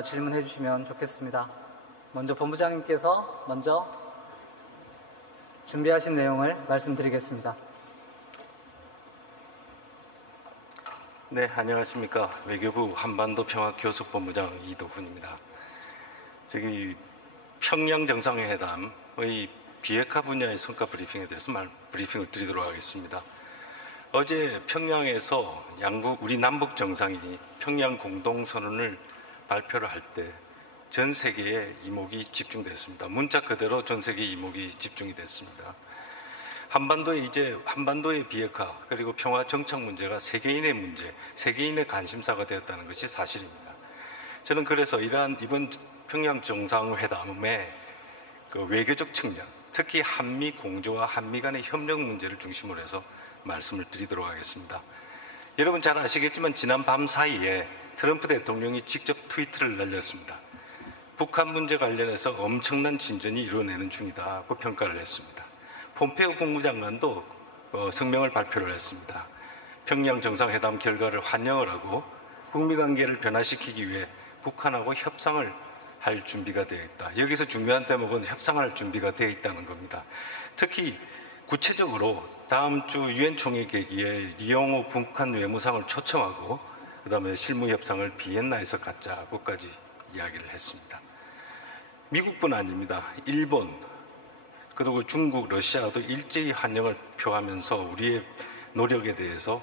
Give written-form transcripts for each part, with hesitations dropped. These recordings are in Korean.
질문해 주시면 좋겠습니다. 먼저 본부장님께서 준비하신 내용을 말씀드리겠습니다. 네, 안녕하십니까. 외교부 한반도 평화교섭본부장 이도훈입니다. 평양 정상회담의 비핵화 분야의 성과 브리핑에 대해서 브리핑을 드리도록 하겠습니다. 어제 평양에서 우리 남북 정상이 평양 공동선언을 발표를 할 때 전 세계의 이목이 집중됐습니다. 문자 그대로 전 세계의 이목이 집중이 됐습니다. 한반도의 비핵화 그리고 평화 정착 문제가 세계인의 문제, 세계인의 관심사가 되었다는 것이 사실입니다. 저는 그래서 이번 평양 정상회담의 그 외교적 측면, 특히 한미 공조와 한미 간의 협력 문제를 중심으로 해서 말씀을 드리도록 하겠습니다. 여러분 잘 아시겠지만 지난 밤 사이에 트럼프 대통령이 직접 트위터를 날렸습니다. 북한 문제 관련해서 엄청난 진전이 이루어내는 중이다고 평가를 했습니다. 폼페이오 국무장관도 성명을 발표를 했습니다. 평양 정상회담 결과를 환영을 하고 북미 관계를 변화시키기 위해 북한하고 협상을 할 준비가 되어 있다. 여기서 중요한 대목은 협상할 준비가 되어 있다는 겁니다. 특히 구체적으로 다음 주 유엔 총회 계기에 리용호 북한 외무상을 초청하고 그다음에 실무 협상을 비엔나에서 갖자고까지 이야기를 했습니다. 미국뿐 아닙니다. 일본 그리고 중국, 러시아도 일제히 환영을 표하면서 우리의 노력에 대해서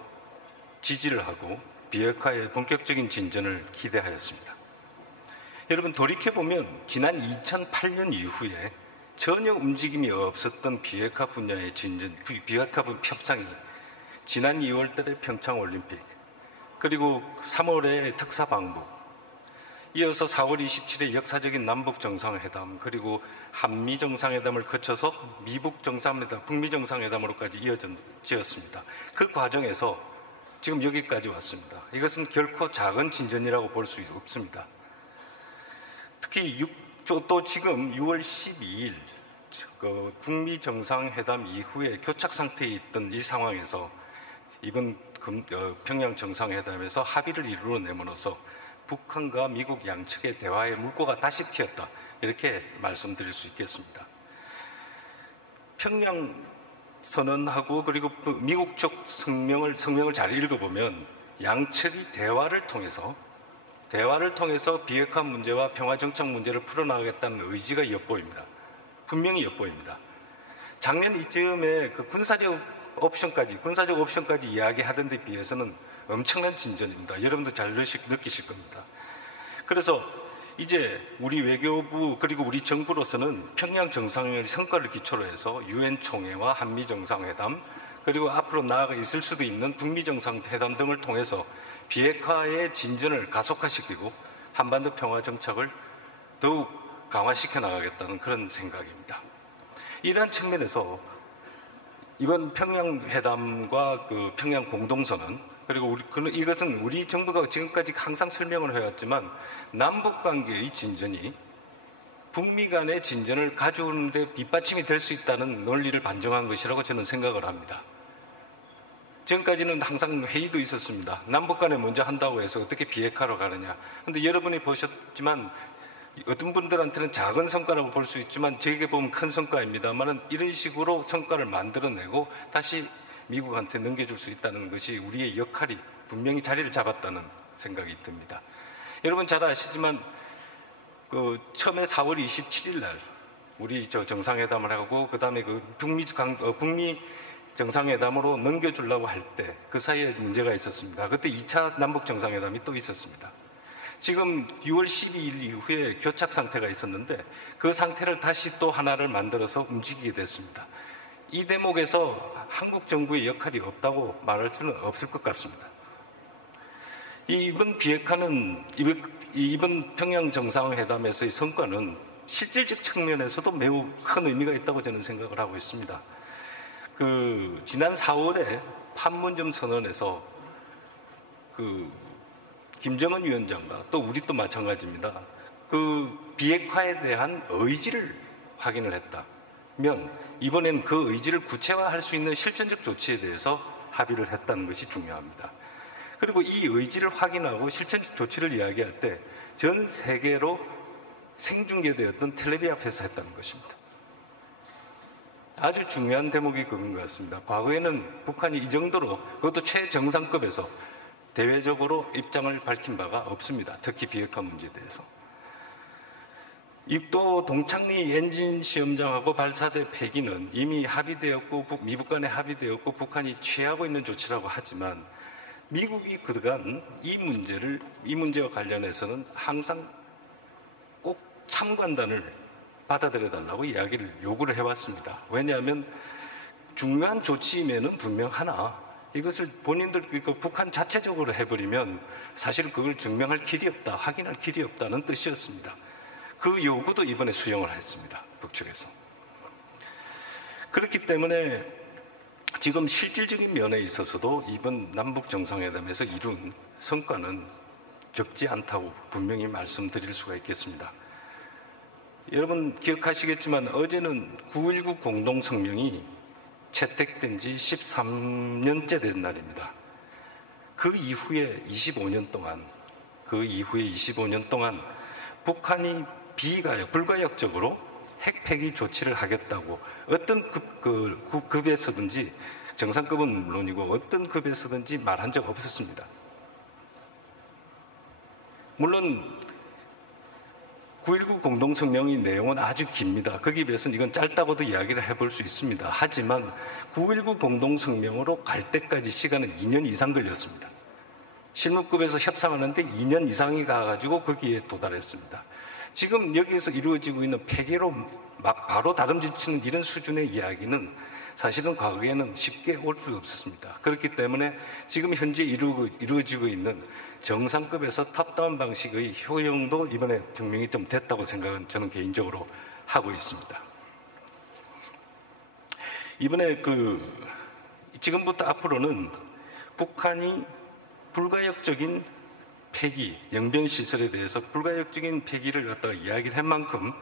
지지를 하고 비핵화의 본격적인 진전을 기대하였습니다. 여러분 돌이켜보면 지난 2008년 이후에 전혀 움직임이 없었던 비핵화 분야의 진전, 비핵화 협상이 지난 2월 달에 평창올림픽 그리고 3월에 특사 방북 이어서 4월 27일 역사적인 남북 정상회담 그리고 한미 정상회담을 거쳐서 미북 정상회담, 북미 정상회담으로까지 이어졌습니다. 그 과정에서 지금 여기까지 왔습니다. 이것은 결코 작은 진전이라고 볼 수 없습니다. 특히 또 지금 6월 12일 북미 정상회담 이후에 교착 상태에 있던 이 상황에서 이번 평양 정상회담에서 합의를 이루어내므로써 북한과 미국 양측의 대화의 물꼬가 다시 튀었다. 이렇게 말씀드릴 수 있겠습니다. 평양 선언하고 그리고 미국 쪽 성명을 잘 읽어보면 양측이 대화를 통해서 비핵화 문제와 평화 정착 문제를 풀어나가겠다는 의지가 엿보입니다. 분명히 엿보입니다. 작년 이쯤에 그 군사적 옵션까지 이야기하던 데 비해서는 엄청난 진전입니다. 여러분도 잘 느끼실 겁니다. 그래서 이제 우리 외교부 그리고 우리 정부로서는 평양 정상회의 성과를 기초로 해서 유엔 총회와 한미 정상회담 그리고 앞으로 나아가 있을 수도 있는 북미 정상회담 등을 통해서 비핵화의 진전을 가속화시키고 한반도 평화 정착을 더욱 강화시켜 나가겠다는 그런 생각입니다. 이러한 측면에서 이번 평양회담과 그 평양 공동선언 그리고 이것은 우리 정부가 지금까지 항상 설명을 해왔지만 남북 관계의 진전이 북미 간의 진전을 가져오는 데 뒷받침이 될 수 있다는 논리를 반증한 것이라고 저는 생각을 합니다. 지금까지는 항상 회의도 있었습니다. 남북 간에 먼저 한다고 해서 어떻게 비핵화로 가느냐. 그런데 여러분이 보셨지만 어떤 분들한테는 작은 성과라고 볼 수 있지만 저에게 보면 큰 성과입니다만 이런 식으로 성과를 만들어내고 다시 미국한테 넘겨줄 수 있다는 것이 우리의 역할이 분명히 자리를 잡았다는 생각이 듭니다. 여러분 잘 아시지만 처음에 4월 27일 날 우리 정상회담을 하고 그 다음에 북미 정상회담으로 넘겨주려고 할 때 그 사이에 문제가 있었습니다. 그때 2차 남북 정상회담이 또 있었습니다. 지금 6월 12일 이후에 교착 상태가 있었는데 그 상태를 다시 또 하나를 만들어서 움직이게 됐습니다. 이 대목에서 한국 정부의 역할이 없다고 말할 수는 없을 것 같습니다. 이번 평양 정상회담에서의 성과는 실질적 측면에서도 매우 큰 의미가 있다고 저는 생각을 하고 있습니다. 지난 4월에 판문점 선언에서 김정은 위원장과 또 우리 또 마찬가지입니다. 비핵화에 대한 의지를 확인을 했다면 이번엔 그 의지를 구체화할 수 있는 실전적 조치에 대해서 합의를 했다는 것이 중요합니다. 그리고 이 의지를 확인하고 실천적 조치를 이야기할 때 전 세계로 생중계되었던 텔레비 앞에서 했다는 것입니다. 아주 중요한 대목이 그건 것 같습니다. 과거에는 북한이 이 정도로, 그것도 최정상급에서 대외적으로 입장을 밝힌 바가 없습니다. 특히 비핵화 문제에 대해서. 또 동창리 엔진 시험장하고 발사대 폐기는 이미 합의되었고 미국 간에 합의되었고 북한이 취하고 있는 조치라고 하지만 미국이 그간 이 문제와 관련해서는 항상 꼭 참관단을 받아들여달라고 요구를 해왔습니다. 왜냐하면 중요한 조치임에는 분명하나 이것을 본인들 북한 자체적으로 해버리면 사실 그걸 증명할 길이 없다, 확인할 길이 없다는 뜻이었습니다. 그 요구도 이번에 수용을 했습니다. 북측에서. 그렇기 때문에 지금 실질적인 면에 있어서도 이번 남북 정상회담에서 이룬 성과는 적지 않다고 분명히 말씀드릴 수가 있겠습니다. 여러분 기억하시겠지만 어제는 9.19 공동성명이 채택된 지 13년째 된 날입니다. 그 이후에 25년 동안 북한이 불가역적으로 핵 폐기 조치를 하겠다고 어떤 급에서든지 정상급은 물론이고 어떤 급에서든지 말한 적 없었습니다. 물론 9.19 공동성명의 내용은 아주 깁니다. 거기에 비해서는 이건 짧다고도 이야기를 해볼 수 있습니다. 하지만 9.19 공동성명으로 갈 때까지 시간은 2년 이상 걸렸습니다. 실무급에서 협상하는데 2년 이상이 가가지고 거기에 도달했습니다. 지금 여기에서 이루어지고 있는 폐기로 바로 다름질치는 이런 수준의 이야기는 사실은 과거에는 쉽게 올 수 없었습니다. 그렇기 때문에 지금 현재 이루어지고 있는 정상급에서 탑다운 방식의 효용도 이번에 증명이 좀 됐다고 생각은 저는 개인적으로 하고 있습니다. 이번에 지금부터 앞으로는 북한이 불가역적인 폐기, 영변시설에 대해서 불가역적인 폐기를 갖다가 이야기를 한 만큼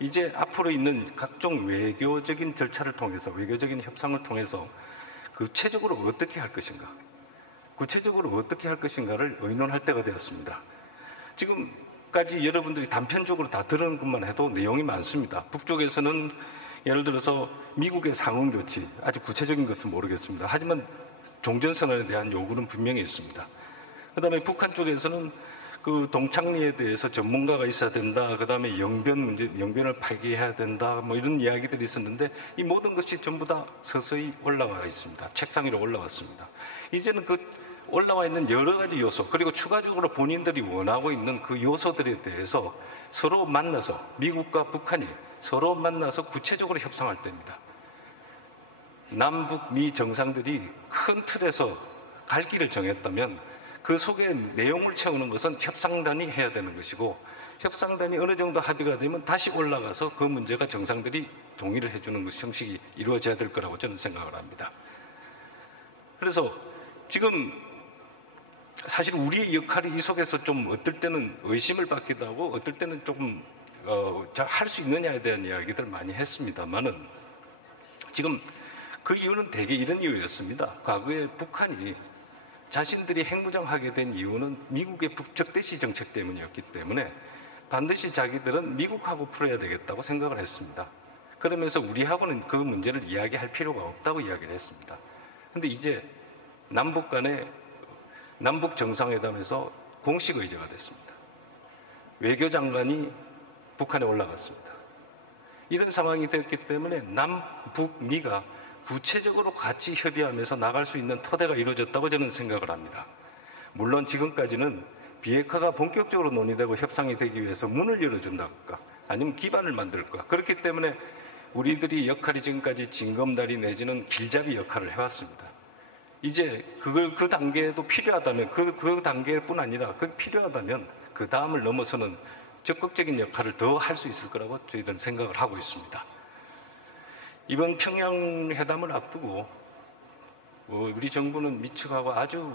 이제 앞으로 있는 각종 외교적인 절차를 통해서, 외교적인 협상을 통해서 구체적으로 어떻게 할 것인가를 의논할 때가 되었습니다. 지금까지 여러분들이 단편적으로 다 들은 것만 해도 내용이 많습니다. 북쪽에서는 예를 들어서 미국의 상응 조치, 아주 구체적인 것은 모르겠습니다. 하지만 종전선언에 대한 요구는 분명히 있습니다. 그 다음에 북한 쪽에서는 그 동창리에 대해서 전문가가 있어야 된다. 그 다음에 영변을 폐기해야 된다. 뭐 이런 이야기들이 있었는데 이 모든 것이 전부 다 서서히 올라와 있습니다. 책상 위로 올라왔습니다. 이제는 그 올라와 있는 여러 가지 요소, 그리고 추가적으로 본인들이 원하고 있는 그 요소들에 대해서 서로 만나서, 미국과 북한이 서로 만나서 구체적으로 협상할 때입니다. 남북 미 정상들이 큰 틀에서 갈 길을 정했다면 그 속에 내용을 채우는 것은 협상단이 해야 되는 것이고, 협상단이 어느 정도 합의가 되면 다시 올라가서 그 문제가 정상들이 동의를 해주는 것 형식이 이루어져야 될 거라고 저는 생각을 합니다. 그래서 지금 사실 우리의 역할이 이 속에서 좀 어떨 때는 의심을 받기도 하고 어떨 때는 조금 할 수 있느냐에 대한 이야기들 많이 했습니다만은 지금 그 이유는 대개 이런 이유였습니다. 과거에 북한이 자신들이 핵무장하게 된 이유는 미국의 북적대시 정책 때문이었기 때문에 반드시 자기들은 미국하고 풀어야 되겠다고 생각을 했습니다. 그러면서 우리하고는 그 문제를 이야기할 필요가 없다고 이야기를 했습니다. 그런데 이제 남북 간의 남북 정상회담에서 공식 의제가 됐습니다. 외교장관이 북한에 올라갔습니다. 이런 상황이 됐기 때문에 남북미가 구체적으로 같이 협의하면서 나갈 수 있는 토대가 이루어졌다고 저는 생각을 합니다. 물론 지금까지는 비핵화가 본격적으로 논의되고 협상이 되기 위해서 문을 열어준다든가 아니면 기반을 만들까, 그렇기 때문에 우리들이 역할이 지금까지 징검다리 내지는 길잡이 역할을 해왔습니다. 이제 그 단계도 필요하다면 그 단계뿐 아니라 그 필요하다면 그 다음을 넘어서는 적극적인 역할을 더 할 수 있을 거라고 저희들은 생각을 하고 있습니다. 이번 평양회담을 앞두고 우리 정부는 미측하고 아주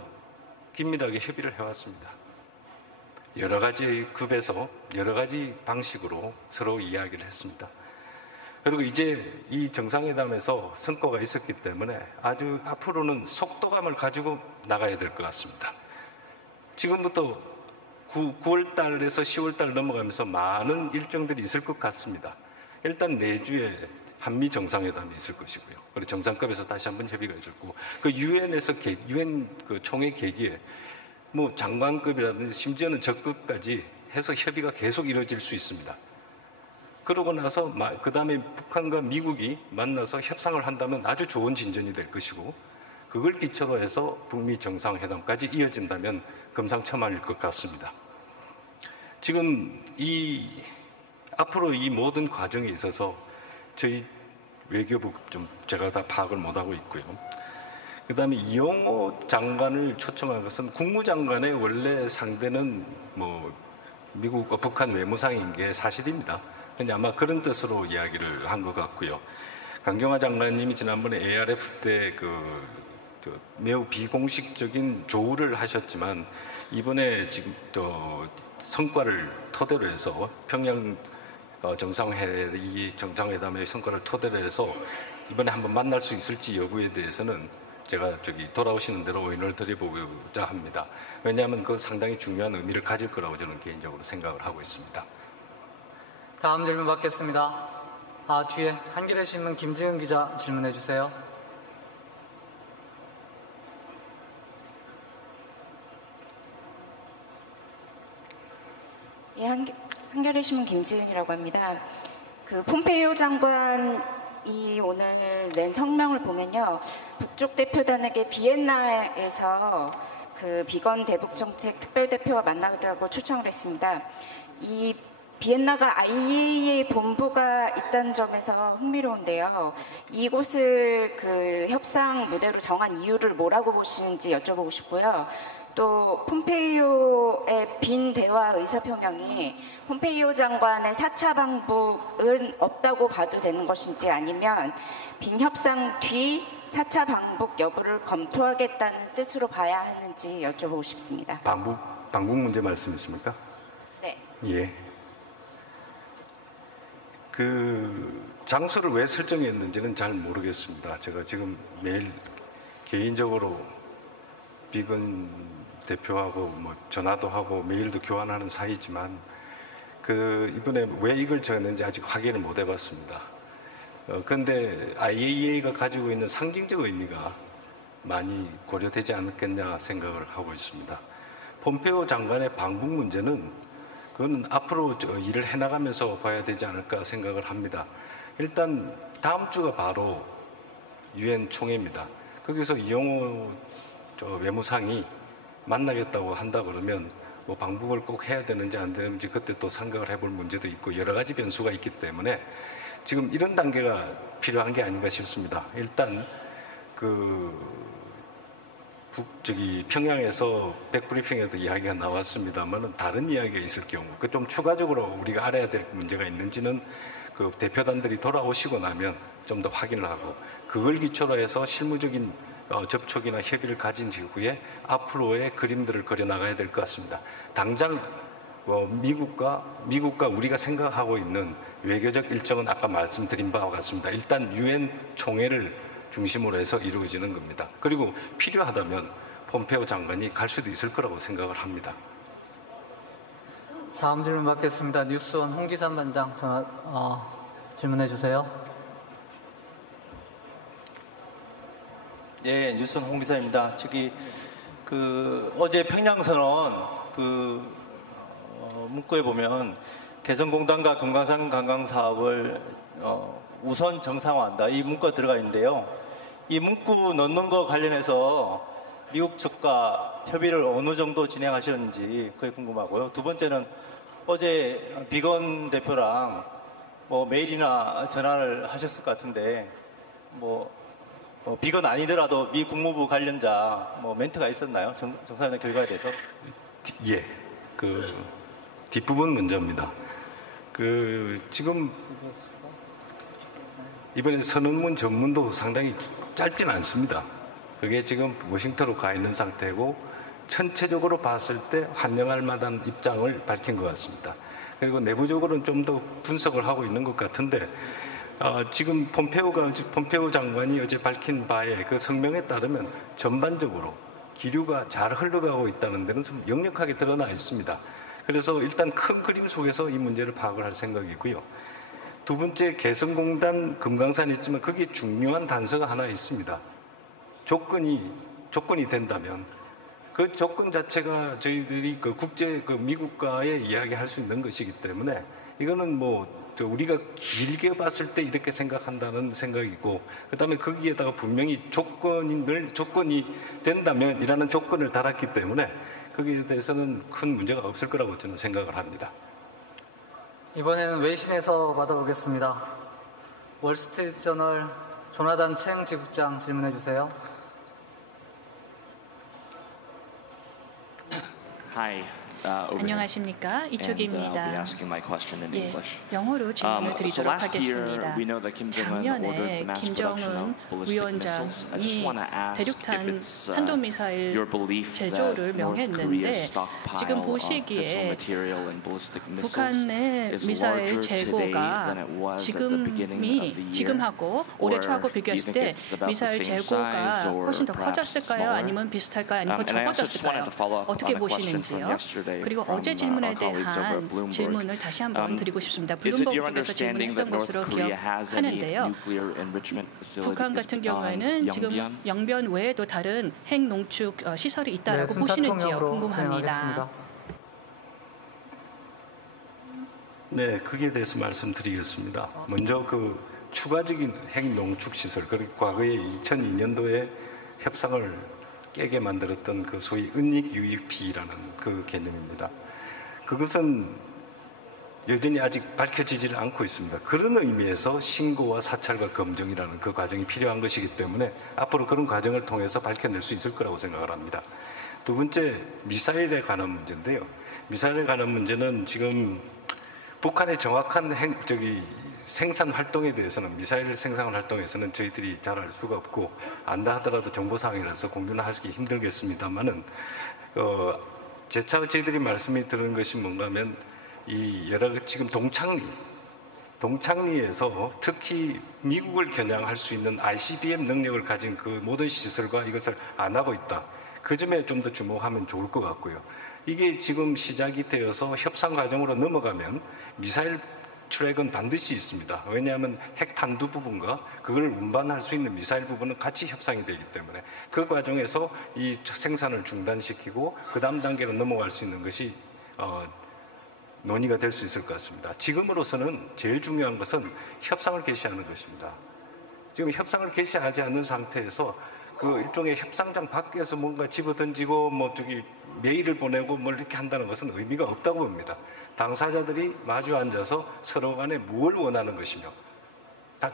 긴밀하게 협의를 해왔습니다. 여러 가지 급에서 여러 가지 방식으로 서로 이야기를 했습니다. 그리고 이제 이 정상회담에서 성과가 있었기 때문에 아주 앞으로는 속도감을 가지고 나가야 될 것 같습니다. 지금부터 9월 달에서 10월 달 넘어가면서 많은 일정들이 있을 것 같습니다. 일단 내주에 한미 정상회담이 있을 것이고요. 그리고 정상급에서 다시 한번 협의가 있을 거고, 그 유엔에서 유엔 그 총회 계기에 뭐 장관급이라든지 심지어는 적급까지 해서 협의가 계속 이루어질 수 있습니다. 그러고 나서 그 다음에 북한과 미국이 만나서 협상을 한다면 아주 좋은 진전이 될 것이고, 그걸 기초로 해서 북미 정상회담까지 이어진다면 금상첨화일 것 같습니다. 지금 앞으로 이 모든 과정에 있어서 저희 외교부 좀 제가 다 파악을 못하고 있고요. 그 다음에 이용호 장관을 초청한 것은 국무장관의 원래 상대는 뭐 미국과 북한 외무상인 게 사실입니다. 근데 아마 그런 뜻으로 이야기를 한 것 같고요. 강경화 장관님이 지난번에 ARF 때 매우 비공식적인 조우를 하셨지만, 이번에 지금 성과를 토대로 해서 평양 정상회담의 성과를 토대로 해서 이번에 한번 만날 수 있을지 여부에 대해서는 제가 돌아오시는 대로 의논을 드려보고자 합니다. 왜냐하면 그 상당히 중요한 의미를 가질 거라고 저는 개인적으로 생각을 하고 있습니다. 다음 질문 받겠습니다. 뒤에 한겨레 신문 김지은 기자 질문해 주세요. 예, 한겨레 신문 김지은이라고 합니다. 그 폼페이오 장관이 오늘 낸 성명을 보면요, 북쪽 대표단에게 비엔나에서 그 비건 대북 정책 특별대표와 만나자고 초청을 했습니다. 이 비엔나가 IAEA 본부가 있다는 점에서 흥미로운데요. 이곳을 그 협상 무대로 정한 이유를 뭐라고 보시는지 여쭤보고 싶고요. 또 폼페이오의 빈 대화 의사표명이 폼페이오 장관의 4차 방북은 없다고 봐도 되는 것인지, 아니면 빈 협상 뒤 4차 방북 여부를 검토하겠다는 뜻으로 봐야 하는지 여쭤보고 싶습니다. 방북 문제 말씀이십니까? 네. 예. 그 장소를 왜 설정했는지는 잘 모르겠습니다. 제가 지금 매일 개인적으로 비건 대표하고 뭐 전화도 하고 메일도 교환하는 사이지만, 이번에 왜 이걸 정했는지 아직 확인을 못 해봤습니다. 그런데 IAEA가 가지고 있는 상징적 의미가 많이 고려되지 않겠냐 생각을 하고 있습니다. 폼페이오 장관의 방북 문제는 그건 앞으로 일을 해나가면서 봐야 되지 않을까 생각을 합니다. 일단 다음 주가 바로 유엔 총회입니다. 거기서 이용호 외무상이 만나겠다고 한다 그러면 뭐 방북을 꼭 해야 되는지 안 되는지 그때 또 생각을 해볼 문제도 있고 여러 가지 변수가 있기 때문에 지금 이런 단계가 필요한 게 아닌가 싶습니다. 일단 평양에서 백브리핑에도 이야기가 나왔습니다만, 다른 이야기가 있을 경우, 좀 추가적으로 우리가 알아야 될 문제가 있는지는 그 대표단들이 돌아오시고 나면 좀 더 확인을 하고, 그걸 기초로 해서 실무적인 접촉이나 협의를 가진 이후에 앞으로의 그림들을 그려 나가야 될 것 같습니다. 당장 미국과 우리가 생각하고 있는 외교적 일정은 아까 말씀드린 바와 같습니다. 일단 유엔 총회를 중심으로 해서 이루어지는 겁니다. 그리고 필요하다면 폼페이오 장관이 갈 수도 있을 거라고 생각을 합니다. 다음 질문 받겠습니다. 뉴스원 홍기삼 반장 질문해 주세요. 예, 뉴스원 홍기사입니다. 어제 평양선언 문구에 보면 개성공단과 금강산 관광 사업을 우선 정상화한다, 이 문구가 들어가 있는데요. 이 문구 넣는 거 관련해서 미국 측과 협의를 어느 정도 진행하셨는지 그게 궁금하고요. 두 번째는 어제 비건 대표랑 메일이나 전화를 하셨을 것 같은데, 비건 아니더라도 미 국무부 관련자 멘트가 있었나요? 정상회담 결과에 대해서? 예, 뒷부분 문제입니다. 지금 이번에 선언문 전문도 상당히 짧지는 않습니다. 그게 지금 워싱턴으로 가 있는 상태고, 전체적으로 봤을 때 환영할 만한 입장을 밝힌 것 같습니다. 그리고 내부적으로는 좀 더 분석을 하고 있는 것 같은데, 지금 폼페이오 장관이 어제 밝힌 바에 그 성명에 따르면 전반적으로 기류가 잘 흘러가고 있다는 데는 좀 역력하게 드러나 있습니다. 그래서 일단 큰 그림 속에서 이 문제를 파악을 할 생각이고요. 두 번째, 개성공단 금강산이 있지만 거기에 중요한 단서가 하나 있습니다. 조건이 된다면 그 조건 자체가 저희들이 그 국제 미국과의 이야기할 수 있는 것이기 때문에 이거는 뭐 우리가 길게 봤을 때 이렇게 생각한다는 생각이고, 그다음에 거기에다가 분명히 조건이 된다면이라는 조건을 달았기 때문에 거기에 대해서는 큰 문제가 없을 거라고 저는 생각을 합니다. 이번에는 외신에서 받아보겠습니다. 월스트리트저널 조나단 챙 지국장 질문해 주세요. Hi. 안녕하십니까, 이쪽입니다. 예, 영어로 질문을 So 드리도록 last year, 하겠습니다. we know that Kim Jong-un 작년에 ordered the mass production 김정은 of ballistic missiles. I just 위원장이 want to ask if 대륙간 it's 탄도미사일 your belief that 제조를 North 명했는데 Korea's stockpile 지금 of fissile 보시기에 material and ballistic missiles 북한의 is 미사일 larger today 재고가 than it was at the beginning of the year. 지금하고 올해 Or 초하고 do you 비교했을 think 때 it's about the 미사일 same 재고가 size or 훨씬 더 perhaps 커졌을까요? smaller? 아니면 비슷할까요? 아니면 더 And I also just 적어졌을까요? wanted to follow up 어떻게 on a question from 보시는지요? yesterday 그리고 from 어제 our 질문에 colleagues over at 대한 Bloomberg. 질문을 다시 한번 드리고 싶습니다. Is it your 블룸버그 쪽에서 understanding that 질문했던 North 것으로 Korea has any 기억하는데요. nuclear enrichment 북한 facilities 같은 beyond 경우에는 지금 Yongbyon? 영변 외에도 다른 핵 농축 시설이 있다라고 보시는지요? 순차통역으로 궁금합니다. 진행하겠습니다. 네, 거기에 대해서 말씀드리겠습니다. 먼저 그 추가적인 핵 농축 시설, 그리고 과거에 2002년도에 협상을 깨게 만들었던 그 소위 은닉 UEP라는 그 개념입니다. 그것은 여전히 아직 밝혀지지를 않고 있습니다. 그런 의미에서 신고와 사찰과 검증이라는 그 과정이 필요한 것이기 때문에 앞으로 그런 과정을 통해서 밝혀낼 수 있을 거라고 생각을 합니다. 두 번째, 미사일에 관한 문제인데요. 미사일에 관한 문제는 지금 북한의 정확한 생산 활동에 대해서는, 미사일 생산 활동에서는 저희들이 잘 알 수가 없고, 안다 하더라도 정보사항이라서 공유는 하기 힘들겠습니다만은 재차 저희들이 말씀이 드리는 것이 뭔가 하면 이 지금 동창리에서 특히 미국을 겨냥할 수 있는 ICBM 능력을 가진 그 모든 시설과 이것을 안 하고 있다. 그 점에 좀 더 주목하면 좋을 것 같고요. 이게 지금 시작이 되어서 협상 과정으로 넘어가면 미사일 트랙은 반드시 있습니다. 왜냐하면 핵 탄두 부분과 그걸 운반할 수 있는 미사일 부분은 같이 협상이 되기 때문에 그 과정에서 이 생산을 중단시키고 그 다음 단계로 넘어갈 수 있는 것이 논의가 될 수 있을 것 같습니다. 지금으로서는 제일 중요한 것은 협상을 개시하는 것입니다. 지금 협상을 개시하지 않는 상태에서 그 일종의 협상장 밖에서 뭔가 집어던지고 메일을 보내고 이렇게 한다는 것은 의미가 없다고 봅니다. 당사자들이 마주 앉아서 서로 간에 뭘 원하는 것이며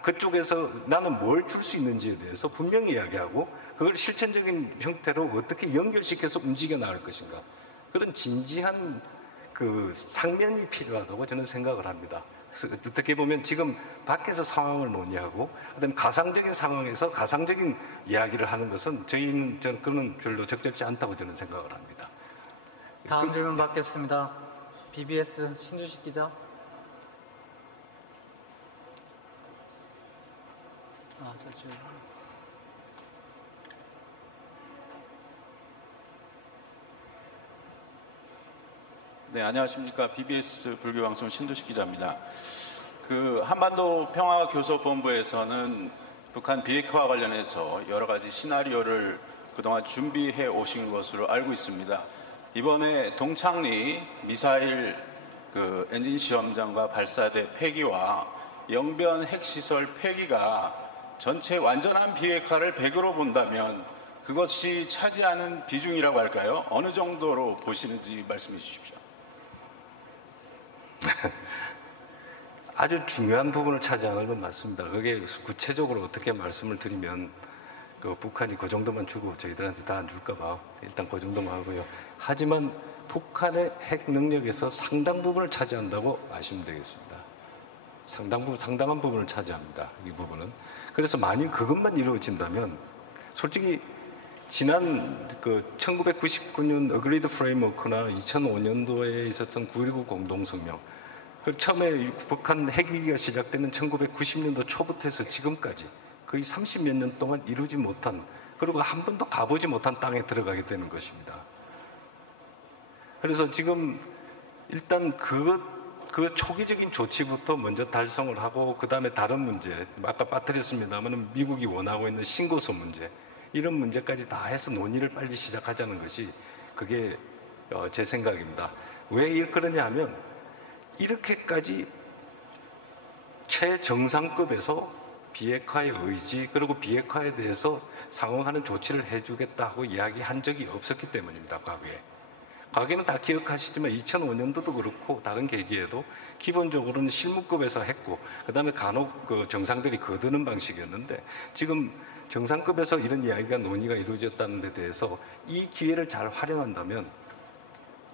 그쪽에서 나는 뭘 줄 수 있는지에 대해서 분명히 이야기하고 그걸 실천적인 형태로 어떻게 연결시켜서 움직여 나갈 것인가, 그런 진지한 그 상면이 필요하다고 저는 생각을 합니다. 어떻게 보면 지금 밖에서 상황을 논의하고 그다음에 가상적인 상황에서 가상적인 이야기를 하는 것은 저는 그는 별로 적절치 않다고 저는 생각을 합니다. 다음 질문 받겠습니다. BBS 신주식 기자. 네, 안녕하십니까. BBS 불교방송 신두식 기자입니다. 그 한반도 평화교섭본부에서는 북한 비핵화와 관련해서 여러 가지 시나리오를 그동안 준비해 오신 것으로 알고 있습니다. 이번에 동창리 미사일 그 엔진 시험장과 발사대 폐기와 영변 핵시설 폐기가 전체 완전한 비핵화를 100으로 본다면 그것이 차지하는 비중이라고 할까요? 어느 정도로 보시는지 말씀해 주십시오. 아주 중요한 부분을 차지하는 건 맞습니다. 그게 구체적으로 어떻게 말씀을 드리면 그 북한이 그 정도만 주고 저희들한테 다 안 줄까 봐 일단 그 정도만 하고요. 하지만 북한의 핵 능력에서 상당 부분을 차지한다고 아시면 되겠습니다. 상당한 부분을 차지합니다. 이 부분은. 그래서 만일 그것만 이루어진다면 솔직히 지난 그 1999년 어그리드 프레임워크나 2005년도에 있었던 9.19 공동성명, 처음에 북한 핵위기가 시작되는 1990년도 초부터 해서 지금까지 거의 30몇 년 동안 이루지 못한, 그리고 한 번도 가보지 못한 땅에 들어가게 되는 것입니다. 그래서 지금 일단 그 초기적인 조치부터 먼저 달성을 하고 그 다음에 다른 문제, 아까 빠뜨렸습니다만 미국이 원하고 있는 신고서 문제, 이런 문제까지 다 해서 논의를 빨리 시작하자는 것이 그게 제 생각입니다. 왜 그러냐 하면 이렇게까지 최정상급에서 비핵화의 의지, 그리고 비핵화에 대해서 상응하는 조치를 해주겠다고 이야기한 적이 없었기 때문입니다. 과거에는 다 기억하시지만 2005년도도 그렇고 다른 계기에도 기본적으로는 실무급에서 했고 그 다음에 간혹 그 정상들이 거드는 방식이었는데, 지금 정상급에서 이런 이야기가 논의가 이루어졌다는 데 대해서 이 기회를 잘 활용한다면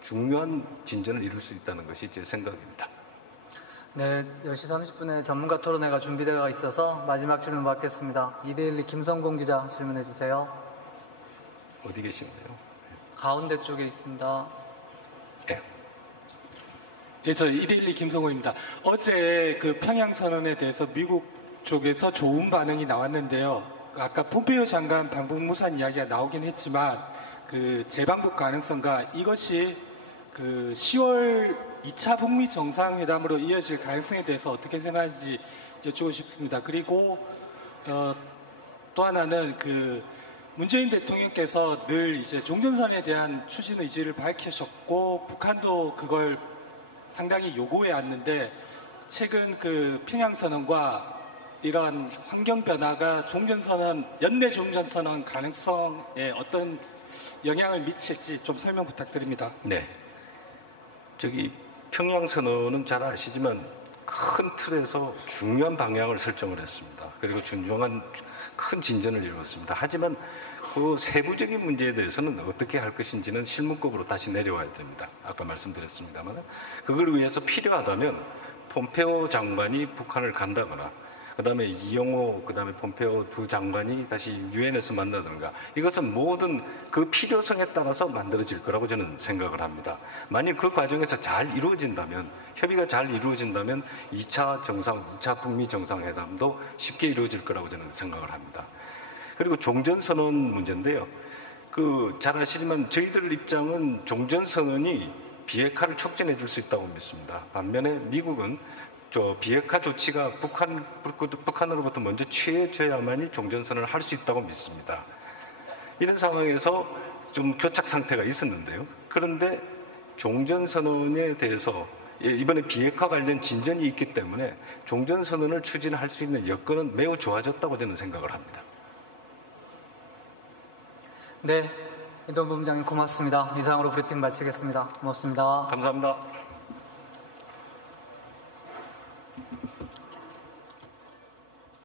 중요한 진전을 이룰 수 있다는 것이 제 생각입니다. 네, 10시 30분에 전문가 토론회가 준비되어 있어서 마지막 질문 받겠습니다. 이데일리 김성곤 기자 질문해 주세요. 어디 계신가요? 가운데 쪽에 있습니다. 네. 예, 저 이데일리 김성곤입니다. 어제 그 평양선언에 대해서 미국 쪽에서 좋은 반응이 나왔는데요. 아까 폼페이오 장관 방북 무산 이야기가 나오긴 했지만 그 재방북 가능성과 이것이 그 10월 2차 북미 정상회담으로 이어질 가능성에 대해서 어떻게 생각하는지 여쭈고 싶습니다. 그리고 또 하나는 그 문재인 대통령께서 늘 이제 종전선언에 대한 추진 의지를 밝히셨고 북한도 그걸 상당히 요구해 왔는데, 최근 그 평양선언과 이러한 환경 변화가 연내 종전선언 가능성에 어떤 영향을 미칠지 좀 설명 부탁드립니다. 네. 평양선언은 잘 아시지만 큰 틀에서 중요한 방향을 설정을 했습니다. 그리고 중요한 큰 진전을 이루었습니다. 하지만 그 세부적인 문제에 대해서는 어떻게 할 것인지는 실무급으로 다시 내려와야 됩니다. 아까 말씀드렸습니다만 그걸 위해서 필요하다면 폼페오 장관이 북한을 간다거나 그 다음에 이영호, 그 다음에 폼페오 두 장관이 다시 유엔에서 만나든가, 이것은 모든 그 필요성에 따라서 만들어질 거라고 저는 생각을 합니다. 만약 그 과정에서 잘 이루어진다면, 협의가 잘 이루어진다면 2차 북미 정상회담도 쉽게 이루어질 거라고 저는 생각을 합니다. 그리고 종전선언 문제인데요. 잘 아시지만 저희들 입장은 종전선언이 비핵화를 촉진해 줄 수 있다고 믿습니다. 반면에 미국은 비핵화 조치가 북한으로부터 먼저 취해져야만이 종전선언을 할 수 있다고 믿습니다. 이런 상황에서 좀 교착 상태가 있었는데요. 그런데 종전선언에 대해서 이번에 비핵화 관련 진전이 있기 때문에 종전선언을 추진할 수 있는 여건은 매우 좋아졌다고 저는 생각을 합니다. 네, 이동 본부장님 고맙습니다. 이상으로 브리핑 마치겠습니다. 고맙습니다. 감사합니다.